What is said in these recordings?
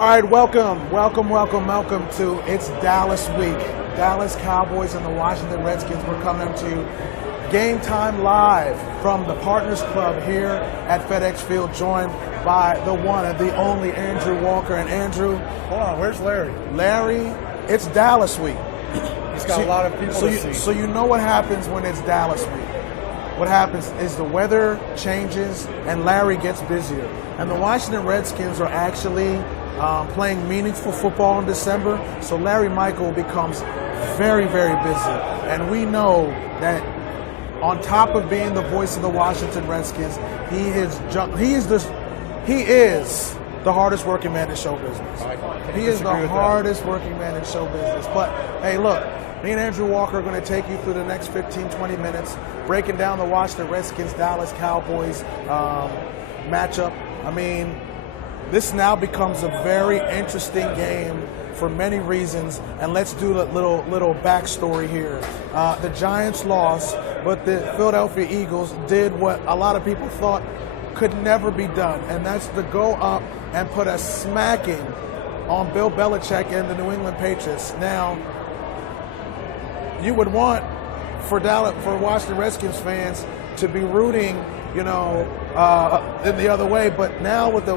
All right, welcome to It's Dallas Week. Dallas Cowboys and the Washington Redskins. We're coming to you Game Time live from the Partners Club here at FedEx Field, joined by the one and the only Andrew Walker. And Andrew, hold on, where's Larry? Larry, it's Dallas Week. He's got a lot of people to see. So you know what happens when it's Dallas Week. What happens is the weather changes and Larry gets busier. And the Washington Redskins are actually playing meaningful football in December, so Larry Michael becomes very, very busy. And we know that on top of being the voice of the Washington Redskins, he is the hardest working man in show business. He is the hardest working man in show business. But hey, look, me and Andrew Walker are going to take you through the next 15, 20 minutes, breaking down the Washington Redskins, Dallas Cowboys matchup. I mean, this now becomes a very interesting game for many reasons, and let's do a little backstory here. The Giants lost, but the Philadelphia Eagles did what a lot of people thought could never be done, and that's to go up and put a smacking on Bill Belichick and the New England Patriots. Now, you would want for Washington Redskins fans to be rooting, in the other way, but now with the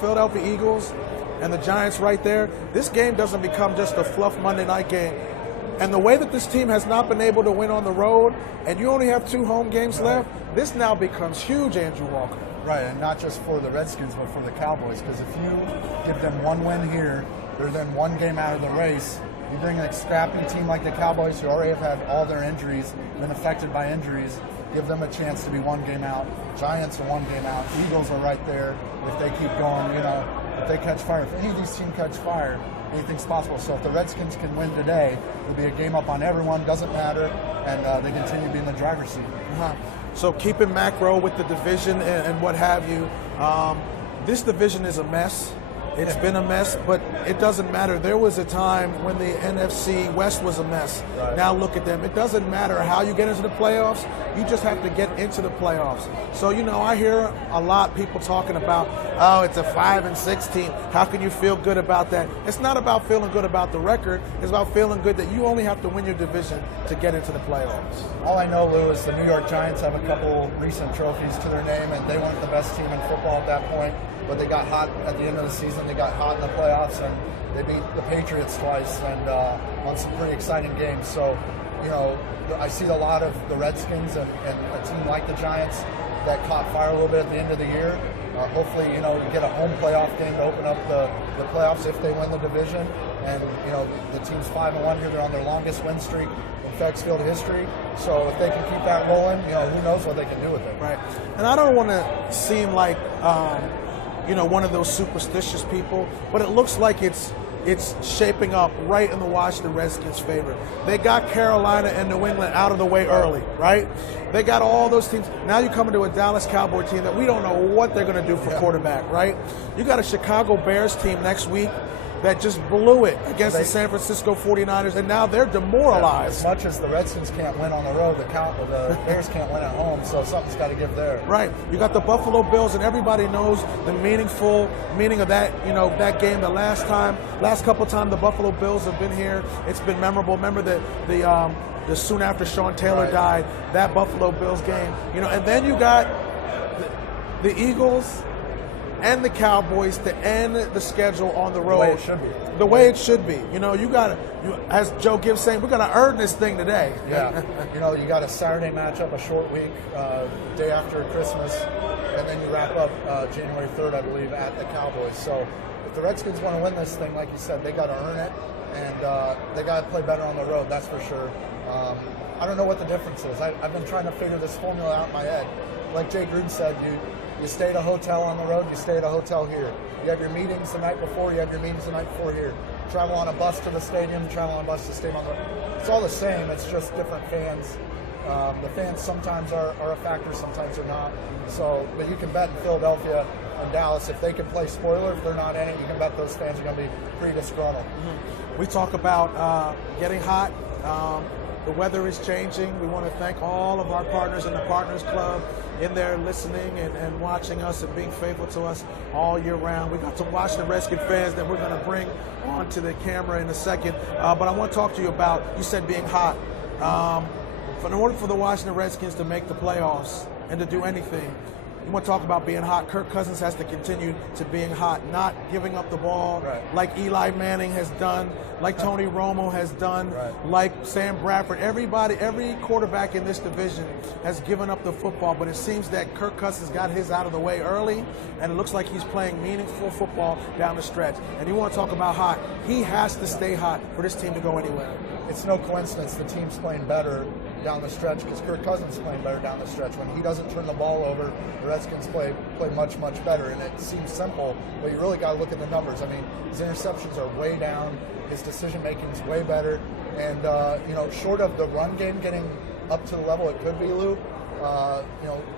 Philadelphia Eagles and the Giants right there, this game doesn't become just a fluff Monday night game. And the way that this team has not been able to win on the road, and you only have 2 home games left, this now becomes huge, Andrew Walker. Right, and not just for the Redskins, but for the Cowboys, because if you give them one win here, they're then 1 game out of the race. You bring a scrappy team like the Cowboys, who already have had all their injuries, been affected by injuries, give them a chance to be 1 game out. Giants are 1 game out. Eagles are right there if they keep going, if they catch fire. If any of these teams catch fire, anything's possible. So if the Redskins can win today, it'll be a game up on everyone, doesn't matter, and they continue to be in the driver's seat. So keeping macro with the division and what have you, this division is a mess. It's been a mess, but it doesn't matter. There was a time when the NFC West was a mess. Right. Now look at them. It doesn't matter how you get into the playoffs. You just have to get into the playoffs. So, I hear a lot of people talking about, it's a 5-6 team. How can you feel good about that? It's not about feeling good about the record. It's about feeling good that you only have to win your division to get into the playoffs. All I know, Lou, is the New York Giants have a couple recent trophies to their name, and they weren't the best team in football at that point. But they got hot at the end of the season. They got hot in the playoffs, and they beat the Patriots twice and on some pretty exciting games. So, I see a lot of the Redskins and a team like the Giants that caught fire a little bit at the end of the year. Hopefully, you get a home playoff game to open up the playoffs if they win the division. And, the team's 5-1 here. They're on their longest win streak in FedEx Field history. So if they can keep that rolling, who knows what they can do with it. Right. And I don't want to seem like one of those superstitious people, but it looks like it's shaping up right in the Washington Redskins' favor. They got Carolina and New England out of the way early, right? They got all those teams. Now you come into a Dallas Cowboy team that we don't know what they're going to do for quarterback, right? You got a Chicago Bears team next week that just blew it against the San Francisco 49ers, and now they're demoralized. As much as the Redskins can't win on the road, the Bears can't win at home, so something's got to give there. Right. You got the Buffalo Bills, and everybody knows the meaning of that, that game. The last couple times the Buffalo Bills have been here, it's been memorable. Remember the soon after Sean Taylor died, that Buffalo Bills game, and then you got the Eagles and the Cowboys to end the schedule on the road. The way it should be. The way it should be. As Joe Gibbs saying, we're going to earn this thing today. Yeah. You got a Saturday matchup, a short week, day after Christmas, and then you wrap up January 3rd, I believe, at the Cowboys. So if the Redskins want to win this thing, like you said, they got to earn it, and they got to play better on the road, that's for sure. I don't know what the difference is. I've been trying to figure this formula out in my head. Like Jay Gruden said, you stay at a hotel on the road, you stay at a hotel here. You have your meetings the night before, you have your meetings the night before here. Travel on a bus to the stadium, travel on a bus to the stadium. It's all the same, it's just different fans. The fans sometimes are a factor, sometimes they're not. So, but you can bet in Philadelphia and Dallas, if they can play spoiler, if they're not in it, you can bet those fans are going to be pretty disgruntled. We talk about getting hot. The weather is changing. We want to thank all of our partners in the Partners Club in there listening and watching us and being faithful to us all year round. We got some Washington Redskins fans that we're going to bring onto the camera in a second. But I want to talk to you about, you said being hot. In order for the Washington Redskins to make the playoffs and to do anything, you want to talk about being hot. Kirk Cousins has to continue to being hot, not giving up the ball like Eli Manning has done, like Tony Romo has done, like Sam Bradford. Every quarterback in this division has given up the football, but it seems that Kirk Cousins got his out of the way early, and it looks like he's playing meaningful football down the stretch. And you want to talk about hot. He has to stay hot for this team to go anywhere. It's no coincidence the team's playing better down the stretch because Kirk Cousins is playing better down the stretch. When he doesn't turn the ball over, the Redskins play much, much better. And it seems simple, but you really got to look at the numbers. I mean, his interceptions are way down. His decision-making is way better. And, short of the run game getting up to the level it could be, Lou,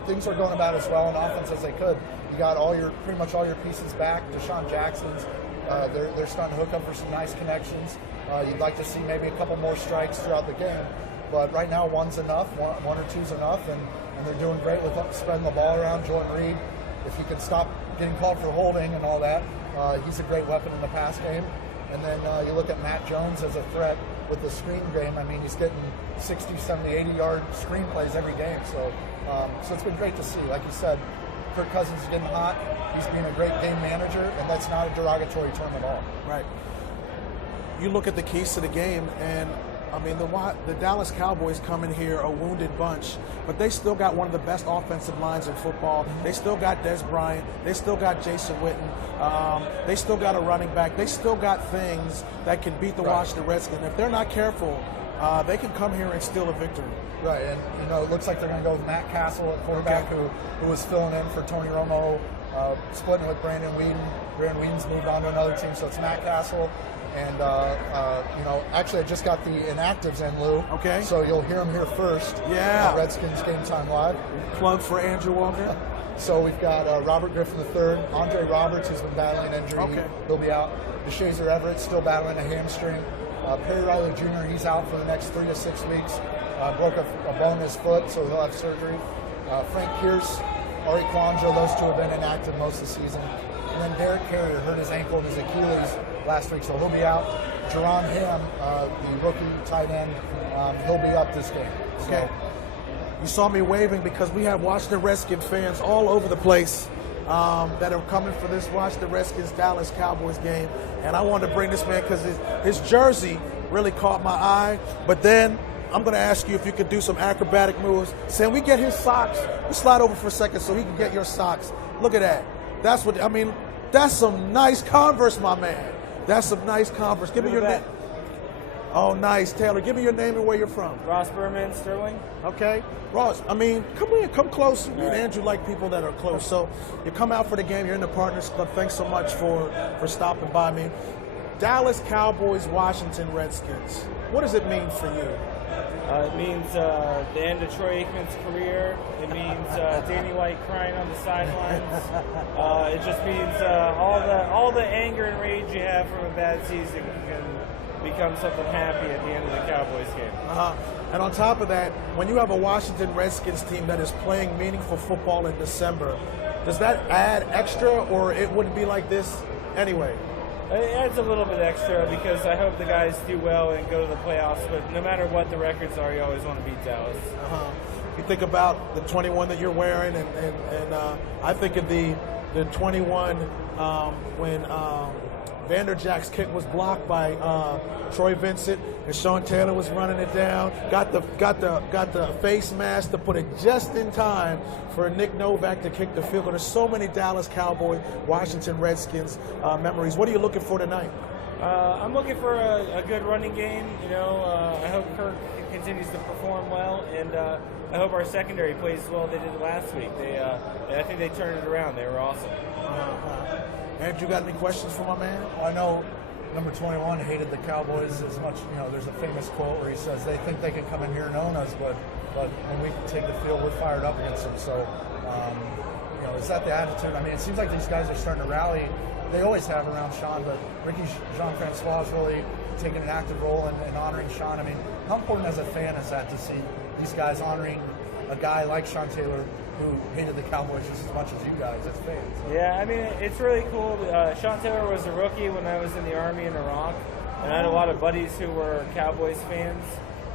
things are going about as well in offense as they could. You got pretty much all your pieces back. Deshaun Jackson's, they're starting to hook up for some nice connections. You'd like to see maybe a couple more strikes throughout the game. But right now, one's enough, one or two's enough, and they're doing great with spreading the ball around. Jordan Reed, if he can stop getting called for holding and all that, he's a great weapon in the pass game. And then you look at Matt Jones as a threat with the screen game. I mean, he's getting 60, 70, 80-yard screen plays every game. So it's been great to see. Like you said, Kirk Cousins is getting hot. He's being a great game manager, and that's not a derogatory term at all. Right. You look at the keys to the game, and I mean, the Dallas Cowboys come in here a wounded bunch, but they still got one of the best offensive lines in football. They still got Des Bryant. They still got Jason Witten. They still got a running back. They still got things that can beat the Washington Redskins. If they're not careful, they can come here and steal a victory. Right, and it looks like they're going to go with Matt Castle at quarterback, who was filling in for Tony Romo, splitting with Brandon Whedon. Brandon Whedon's moved on to another team, so it's Matt Castle. And, actually I just got the inactives in, Lou. Okay. So you'll hear them here first. Yeah. Redskins Gametime Live. Plug for Andrew Walker. So we've got Robert Griffin III, Andre Roberts, who's been battling injury. Okay. He'll be out. DeShazer Everett still battling a hamstring. Perry Riley Jr., he's out for the next 3 to 6 weeks. Broke a bone in his foot, so he'll have surgery. Frank Pierce, Ari Kwanjo, those two have been inactive most of the season. And then Derek Carrier hurt his ankle and his Achilles last week, so he'll be out. Jerron Ham, the rookie tight end, he'll be up this game. Okay. You saw me waving because we have Washington Redskins fans all over the place that are coming for this Washington Redskins Dallas Cowboys game, and I wanted to bring this man because his jersey really caught my eye. But then I'm going to ask you if you could do some acrobatic moves. Sam, we get his socks. We slide over for a second so he can get your socks. Look at that. That's what I mean. That's some nice Converse, my man. That's some nice Converse. Give me your name. Oh, nice, Taylor. Give me your name and where you're from. Ross Berman, Sterling. Okay, Ross. I mean, come in, come close. Me and Andrew like people that are close. So you come out for the game. You're in the Partners Club. Thanks so much for stopping by me. Dallas Cowboys, Washington Redskins. What does it mean for you? It means the end of Troy Aikman's career. It means Danny White crying on the sidelines. It just means all the anger and rage you have from a bad season can become something happy at the end of the Cowboys game. And on top of that, when you have a Washington Redskins team that is playing meaningful football in December, does that add extra, or it wouldn't be like this anyway? It adds a little bit extra because I hope the guys do well and go to the playoffs, but no matter what the records are, you always want to beat Dallas. You think about the 21 that you're wearing, and I think of the 21 when Vanderjack's kick was blocked by Troy Vincent, and Sean Taylor was running it down. Got the face mask to put it just in time for Nick Novak to kick the field goal. There's so many Dallas Cowboys, Washington Redskins memories. What are you looking for tonight? I'm looking for a good running game. I hope Kirk continues to perform well, and I hope our secondary plays as well as they did last week. I think they turned it around. They were awesome. Andrew, got any questions for my man? I know number 21 hated the Cowboys as much. There's a famous quote where he says they think they can come in here and own us, but when we take the field, we're fired up against them. So, is that the attitude? I mean, it seems like these guys are starting to rally. They always have around Sean, but Ricky Jean-Francois is really taking an active role in honoring Sean. I mean, how important as a fan is that to see these guys honoring a guy like Sean Taylor who hated the Cowboys just as much as you guys as fans? Yeah, I mean, it's really cool. Sean Taylor was a rookie when I was in the Army in Iraq, and I had a lot of buddies who were Cowboys fans.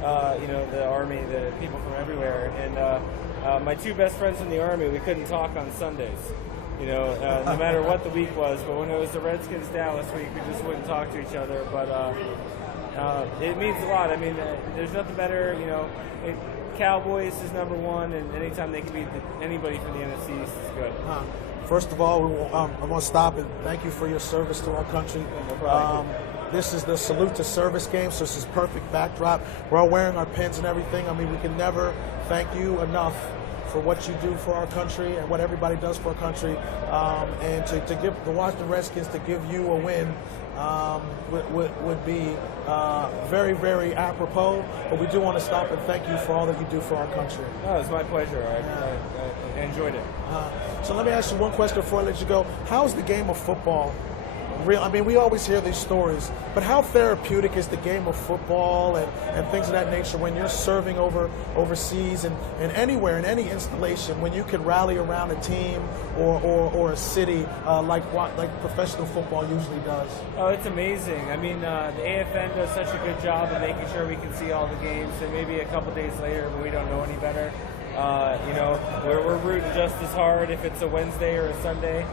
The Army, the people from everywhere, and my two best friends in the Army, we couldn't talk on Sundays. No matter what the week was, but when it was the Redskins Dallas week, we just wouldn't talk to each other. But it means a lot. I mean, there's nothing better. Cowboys is number one, and anytime they can beat anybody from the NFC East is good. First of all, I'm going to stop and thank you for your service to our country. No problem. This is the Salute to Service game, so this is perfect backdrop. We're all wearing our pins and everything. I mean, we can never thank you enough for what you do for our country and what everybody does for our country. And to give the Washington Redskins, to give you a win would be very, very apropos. But we do want to stop and thank you for all that you do for our country. Oh, it's my pleasure. I enjoyed it. So let me ask you one question before I let you go. How's the game of football real? I mean, we always hear these stories, but how therapeutic is the game of football and things of that nature when you're serving overseas and anywhere in any installation, when you can rally around a team or a city like professional football usually does? Oh, it's amazing. I mean, the AFN does such a good job of making sure we can see all the games, and maybe a couple days later, but we don't know any better. We're rooting just as hard if it's a Wednesday or a Sunday.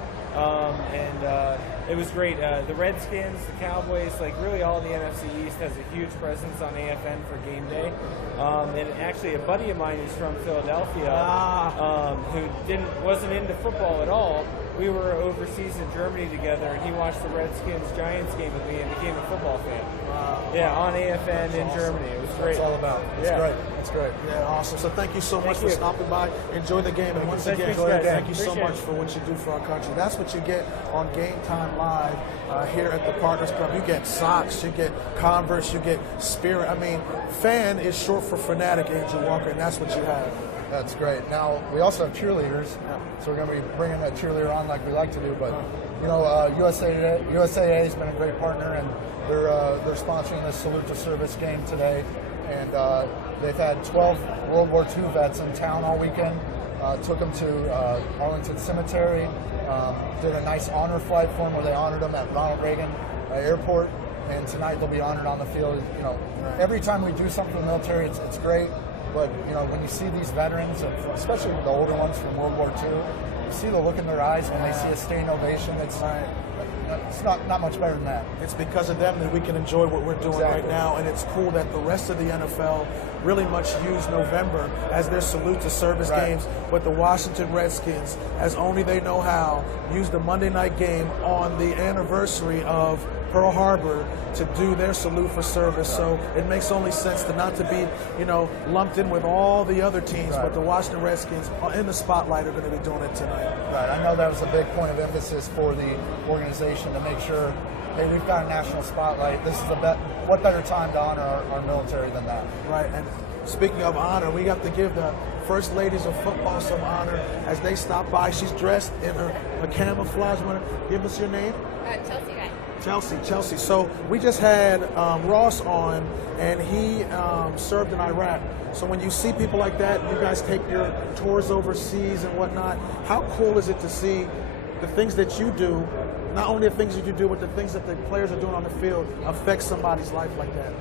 It was great. The Redskins, the Cowboys, like really all the NFC East has a huge presence on AFN for game day. And actually a buddy of mine who's from Philadelphia, who wasn't into football at all. We were overseas in Germany together, and he watched the Redskins-Giants game with me and became a football fan. Yeah, on AFN in Germany. It was great. It's all about. It's great. It's great. Yeah, awesome. So thank you so much for stopping by. Enjoy the game, and once again, thank you so much for what you do for our country. That's what you get on Gametime Live here at the Partners Club. You get socks, you get Converse, you get Spirit. I mean, fan is short for fanatic, Andrew Walker, and that's what you have. That's great. Now, we also have cheerleaders, so we're going to be bringing a cheerleader on like we like to do, but, USAA has been a great partner, and they're sponsoring this Salute to Service game today, and they've had 12 World War II vets in town all weekend, took them to Arlington Cemetery, did a nice honor flight for them where they honored them at Ronald Reagan Airport, and tonight they'll be honored on the field. Every time we do something for the military, it's great. But, when you see these veterans, especially the older ones from World War II, you see the look in their eyes when they see a standing ovation. It's not much better than that. It's because of them that we can enjoy what we're doing right now, and it's cool that the rest of the NFL really much use November as their Salute to Service games, but the Washington Redskins, as only they know how, use the Monday night game on the anniversary of Pearl Harbor to do their salute for service. So it makes only sense to be, lumped in with all the other teams, but the Washington Redskins in the spotlight are going to be doing it tonight. Right. I know that was a big point of emphasis for the organization to make sure, hey, we've got a national spotlight. This is what better time to honor our military than that? Right. And speaking of honor, we have to give the First Ladies of football some honor as they stop by. She's dressed in her camouflage. Give us your name? Chelsea, right? Chelsea. So we just had Ross on, and he served in Iraq. So when you see people like that, you guys take your tours overseas and whatnot. How cool is it to see the things that you do, not only the things that you do, but the things that the players are doing on the field affect somebody's life like that?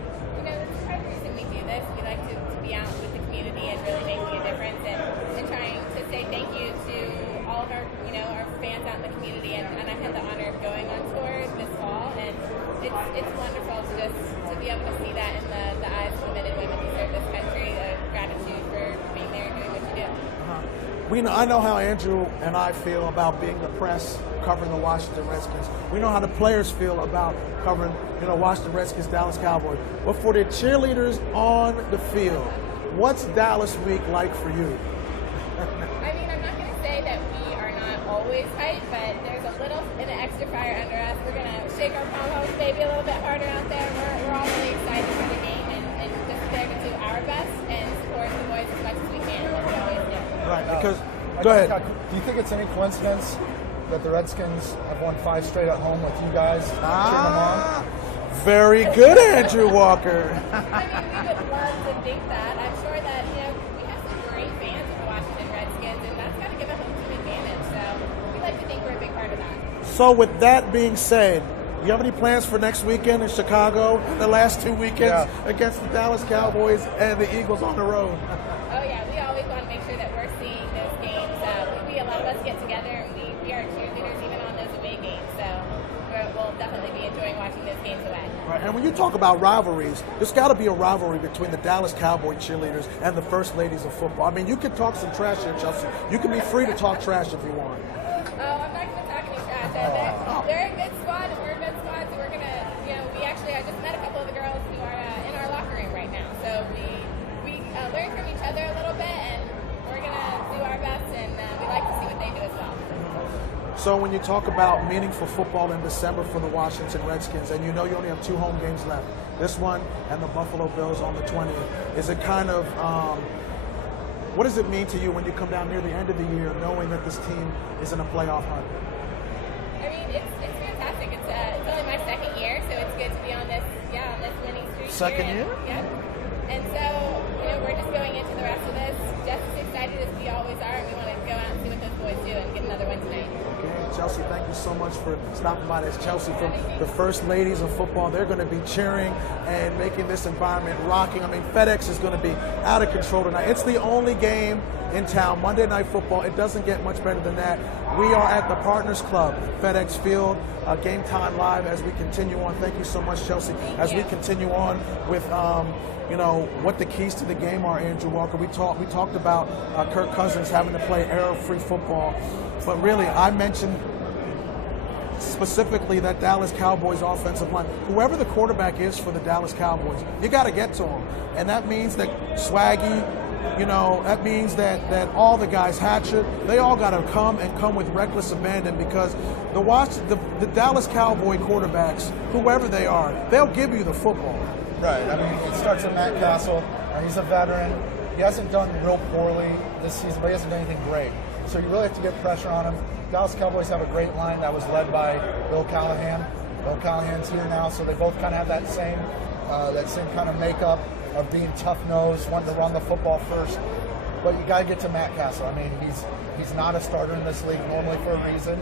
That's part of the reason we do this. We like to be out with the community and really making a difference and trying to say thank you to all of our, our fans out in the community. And I've had the honor of going on tour this fall, and it's wonderful to be able to see that in the eyes of the men and women who serve this country. Gratitude for being there and doing what you do. I know how Andrew and I feel about being the press covering the Washington Redskins. We know how the players feel about covering, Washington Redskins, Dallas Cowboys. But for the cheerleaders on the field, what's Dallas week like for you? I mean, I'm not going to say that we are not always hype, but there's an extra fire under us. We're going to shake our pom-poms maybe a little bit harder out there. We're all really excited for the game and just there to do our best and support the boys as much as we can, like we always do. Right, because Go ahead. Do you think it's any coincidence that the Redskins have won 5 straight at home with you guys cheering them on? Very good, Andrew Walker. I mean, we would love to think that. I'm sure that, we have some great fans of the Washington Redskins, and that's got to give a home team advantage. So we like to think we're a big part of that. So with that being said, you have any plans for next weekend in Chicago? The last 2 weekends against the Dallas Cowboys and the Eagles on the road. Oh yeah, we always want to make sure that we're seeing those games. A lot of us get together and we are cheerleaders even on those away games. So we'll definitely be enjoying watching those games away. Right. And when you talk about rivalries, there's got to be a rivalry between the Dallas Cowboy cheerleaders and the first ladies of football. I mean, you can talk some trash here, Chelsea. You can be free to talk trash if you want. Oh, I'm not going to talk any trash. They're a good squad and we're a good squad, so we're going to, I just met a couple of the girls who are in our locker room right now. So we learn from each other a little bit, and we're going to do our best, and we like to see what they do as well. So when you talk about meaningful football in December for the Washington Redskins, and you only have 2 home games left, this one and the Buffalo Bills on the 20th, is it kind of, what does it mean to you when you come down near the end of the year knowing that this team is in a playoff hunt? I mean, it's fantastic. It's only my second year, so it's good to be on this winning streak. Second year? Yep. And so, we're just going into the rest of this just as excited as we always are, and we want to go out and see what those boys do and get another win tonight. Okay, Chelsea, thank you so much for stopping by. That's Chelsea from the First Ladies of Football. They're going to be cheering and making this environment rocking. I mean, FedEx is going to be out of control tonight. It's the only game in town, Monday Night Football. It doesn't get much better than that. We are at the Partners Club, FedEx Field, Gametime Live as we continue on. Thank you so much, Chelsea. As we continue on with what the keys to the game are, Andrew Walker. We talked about Kirk Cousins having to play error-free football, but really I mentioned specifically that Dallas Cowboys offensive line. Whoever the quarterback is for the Dallas Cowboys, you got to get to him, and that means that Swaggy, that means that all the guys, Hatcher, they all got to come with reckless abandon, because the Dallas Cowboy quarterbacks, whoever they are, they'll give you the football. Right. I mean, it starts with Matt Castle. He's a veteran. He hasn't done real poorly this season, but he hasn't done anything great. So you really have to get pressure on him. Dallas Cowboys have a great line that was led by Bill Callahan. Bill Callahan's here now, so they both kind of have that same kind of makeup of being tough-nosed, wanting to run the football first. But you got to get to Matt Castle. I mean, he's not a starter in this league normally for a reason.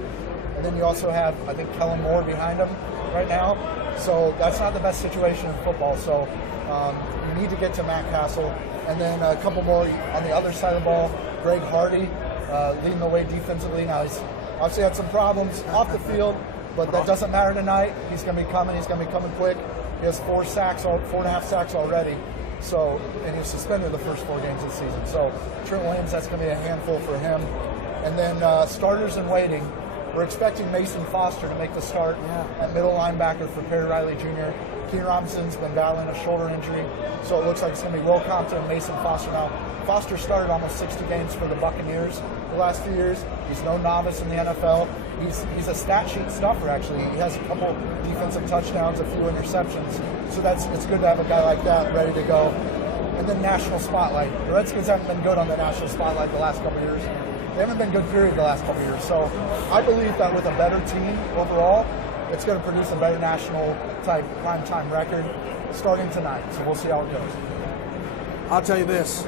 And then you also have, I think, Kellen Moore behind him right now. So that's not the best situation in football. So you need to get to Matt Castle. And then a couple more on the other side of the ball. Greg Hardy leading the way defensively. Now, he's obviously had some problems off the field, but that doesn't matter tonight. He's going to be coming. He's going to be coming quick. He has 4.5 sacks already. So, and he's suspended the first 4 games of the season. So Trent Williams, that's going to be a handful for him. And then starters in waiting. We're expecting Mason Foster to make the start at middle linebacker for Perry Riley Jr. Keenan Robinson's been battling a shoulder injury, so it looks like it's going to be Will Compton and Mason Foster. Now, Foster started almost 60 games for the Buccaneers the last few years. He's no novice in the NFL. He's a stat sheet stuffer, actually. He has a couple defensive touchdowns, a few interceptions, so it's good to have a guy like that ready to go. And then national spotlight. The Redskins haven't been good on the national spotlight the last couple of years. They haven't been good, period, the last couple of years. So I believe that with a better team overall, it's going to produce a better national-type primetime record starting tonight. So we'll see how it goes. I'll tell you this.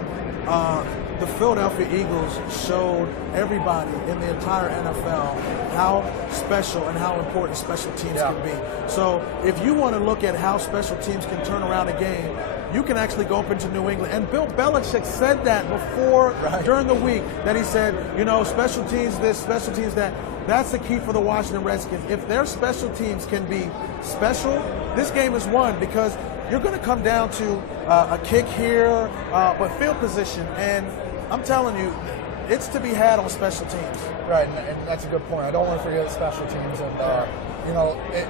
The Philadelphia Eagles showed everybody in the entire NFL how special and how important special teams can be. So if you want to look at how special teams can turn around a game, you can actually go up into New England. And Bill Belichick said that before, during the week, that he said, special teams this, special teams that. That's the key for the Washington Redskins. If their special teams can be special, this game is won, because you're going to come down to a kick here, but field position. And I'm telling you, it's to be had on special teams. Right, and that's a good point. I don't want to forget special teams. And,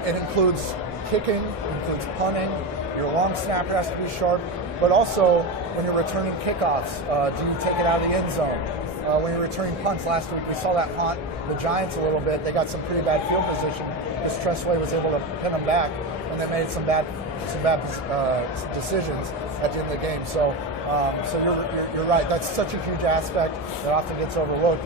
it includes kicking, it includes punting. Your long snapper has to be sharp. But also, when you're returning kickoffs, do you take it out of the end zone? When you're returning punts last week, we saw that haunt the Giants a little bit. They got some pretty bad field position because Tressway was able to pin them back, and they made some bad decisions at the end of the game. So you're right. That's such a huge aspect that often gets overlooked.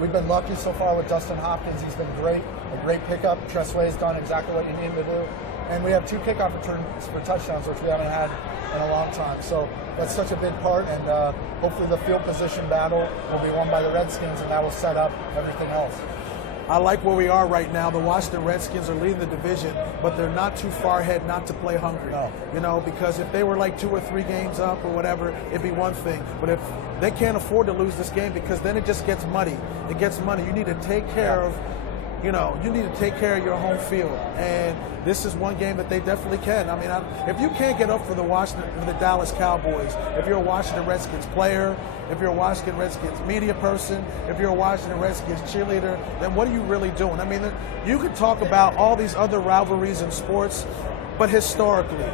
we've been lucky so far with Dustin Hopkins. He's been great, a great pickup. Tressway's done exactly what you need him to do. And we have 2 kickoff returns for touchdowns, which we haven't had in a long time. So that's such a big part, and hopefully the field position battle will be won by the Redskins, and that will set up everything else. I like where we are right now. The Washington Redskins are leading the division, but they're not too far ahead not to play hungry. No. You know, because if they were like 2 or 3 games up or whatever, it'd be one thing. But if they can't afford to lose this game, because then it just gets muddy. It gets muddy. You need to take care of, you need to take care of your home field. And this is one game that they definitely can. I mean, if you can't get up for the Dallas Cowboys, if you're a Washington Redskins player, if you're a Washington Redskins media person, if you're a Washington Redskins cheerleader, then what are you really doing? I mean, you could talk about all these other rivalries in sports, but historically,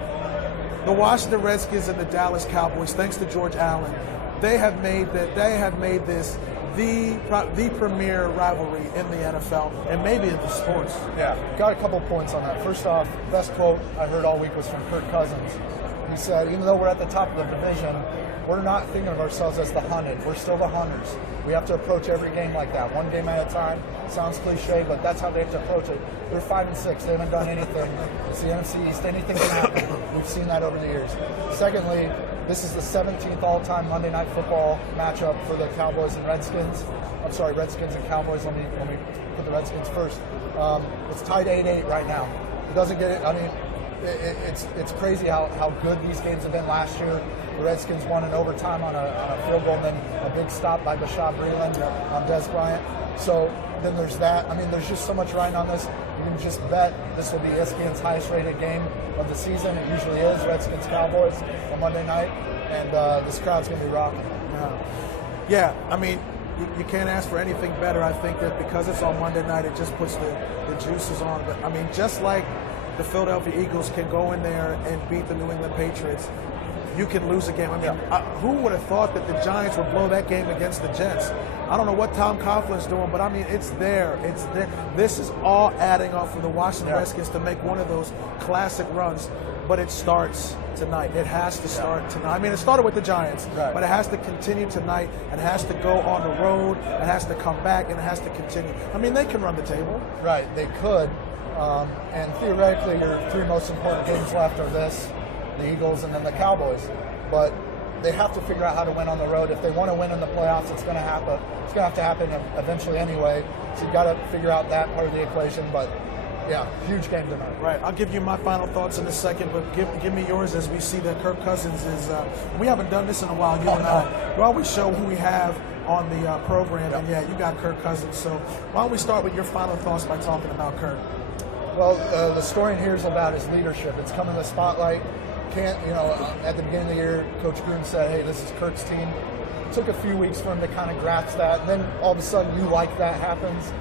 the Washington Redskins and the Dallas Cowboys, thanks to George Allen, they have made this the premier rivalry in the NFL and maybe in the sports. Yeah, got a couple points on that. First off, best quote I heard all week was from Kirk Cousins. He said, even though we're at the top of the division, we're not thinking of ourselves as the hunted. We're still the hunters. We have to approach every game like that, one game at a time. Sounds cliche, but that's how they have to approach it. They're 5-6. They haven't done anything. It's the NFC East. Anything can happen. We've seen that over the years. Secondly, this is the 17th all-time Monday Night Football matchup for the Cowboys and Redskins. I'm sorry, Redskins and Cowboys. Let me put the Redskins first. It's tied 8-8 right now. It doesn't get it. I mean, it's crazy how good these games have been last year. The Redskins won in overtime on a field goal, and then a big stop by Bashaud Breeland on Des Bryant. So then there's that. I mean, there's just so much riding on this. You can just bet this will be ESPN's highest-rated game of the season. It usually is, Redskins-Cowboys on Monday night, and this crowd's going to be rocking. Yeah, I mean, you can't ask for anything better. I think that because it's on Monday night, it just puts the juices on. But, I mean, just like the Philadelphia Eagles can go in there and beat the New England Patriots, you can lose a game. I mean, who would have thought that the Giants would blow that game against the Jets? I don't know what Tom Coughlin's doing, but I mean, it's there. It's there. This is all adding up for the Washington Redskins to make one of those classic runs. But it starts tonight. It has to start tonight. I mean, it started with the Giants, but it has to continue tonight. It has to go on the road. It has to come back, and it has to continue. I mean, they can run the table. Right, they could. And theoretically, your 3 most important games left are the Eagles, and then the Cowboys. But they have to figure out how to win on the road. If they want to win in the playoffs, it's going to happen. It's going to have to happen eventually anyway. So you've got to figure out that part of the equation. But yeah, huge game tonight. Right. I'll give you my final thoughts in a second, but give me yours as we see that Kirk Cousins is. We haven't done this in a while. You and I. We always show who we have on the program, and you got Kirk Cousins. So why don't we start with your final thoughts by talking about Kirk? Well, the story in here is about his leadership. It's come in the spotlight. At the beginning of the year, Coach Gruden said, hey, this is Kirk's team. It took a few weeks for him to kind of grasp that. And then all of a sudden, you like that happens.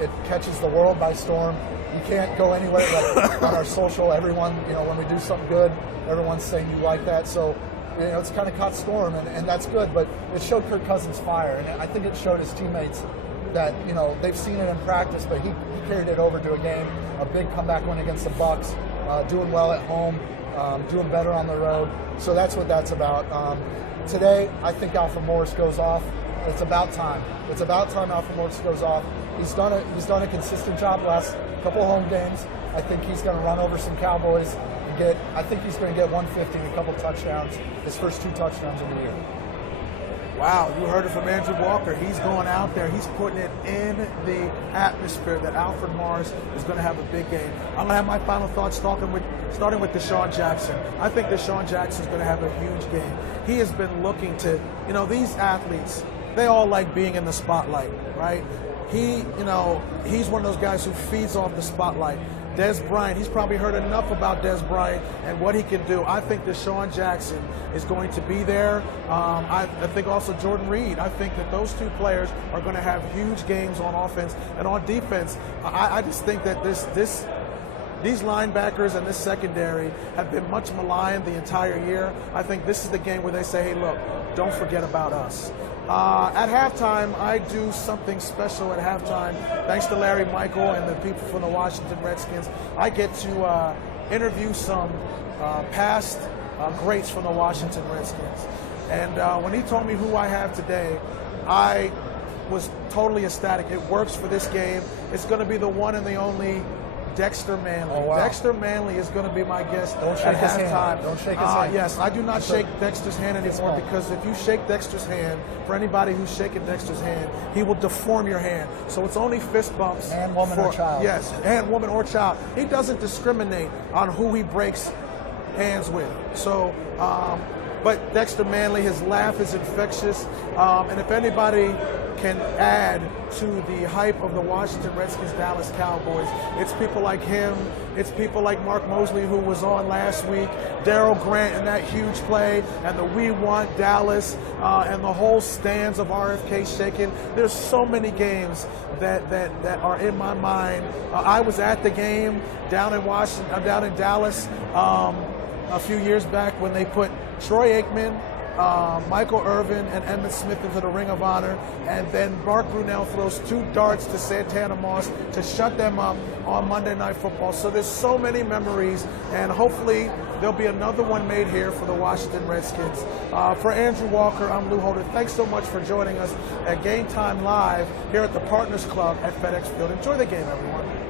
It catches the world by storm. You can't go anywhere. Like on our social, everyone, when we do something good, everyone's saying you like that. So, it's kind of caught storm, and that's good. But it showed Kirk Cousins' fire. And I think it showed his teammates that, they've seen it in practice, but he carried it over to a game, a big comeback win against the Bucs, doing well at home. Doing better on the road. So that's what that's about. Today, I think Alfred Morris goes off. It's about time. It's about time Alfred Morris goes off. He's done a consistent job last couple home games. I think he's going to run over some Cowboys and I think he's going to get 150 and a couple touchdowns, his first 2 touchdowns of the year. Wow, you heard it from Andrew Walker. He's going out there. He's putting it in the atmosphere that Alfred Morris is going to have a big game. I'm going to have my final thoughts starting with Deshaun Jackson. I think Deshaun Jackson is going to have a huge game. He has been looking to, these athletes, they all like being in the spotlight, right? He's one of those guys who feeds off the spotlight. Des Bryant, he's probably heard enough about Des Bryant and what he can do. I think Deshaun Jackson is going to be there. I think also Jordan Reed. I think that those 2 players are going to have huge games on offense and on defense. I just think that these linebackers and this secondary have been much maligned the entire year. I think this is the game where they say, hey, look, don't forget about us. At halftime, I do something special at halftime. Thanks to Larry Michael and the people from the Washington Redskins, I get to interview some past greats from the Washington Redskins. And when he told me who I have today, I was totally ecstatic. It works for this game. It's going to be the one and the only Dexter Manley. Oh, wow. Dexter Manley is going to be my guest Don't shake at his hand. halftime. Don't shake his hand. Yes, I do not shake Dexter's hand anymore fine. because if you shake Dexter's hand, for anybody who's shaking Dexter's hand, he will deform your hand. So it's only fist bumps. Man, woman, or child. Yes, and woman or child. He doesn't discriminate on who he breaks hands with. So, but Dexter Manley, his laugh is infectious, and if anybody can add to the hype of the Washington Redskins Dallas Cowboys, it's people like him, it's people like Mark Mosley, who was on last week, Daryl Grant in that huge play, and the We Want Dallas, and the whole stands of RFK shaking. There's so many games that are in my mind. I was at the game down in Washington, down in Dallas, a few years back when they put Troy Aikman, Michael Irvin, and Emmitt Smith into the Ring of Honor, and then Mark Brunell throws 2 darts to Santana Moss to shut them up on Monday Night Football. So there's so many memories, and hopefully there'll be another one made here for the Washington Redskins. For Andrew Walker, I'm Lou Holder. Thanks so much for joining us at Game Time Live here at the Partners Club at FedEx Field. Enjoy the game, everyone.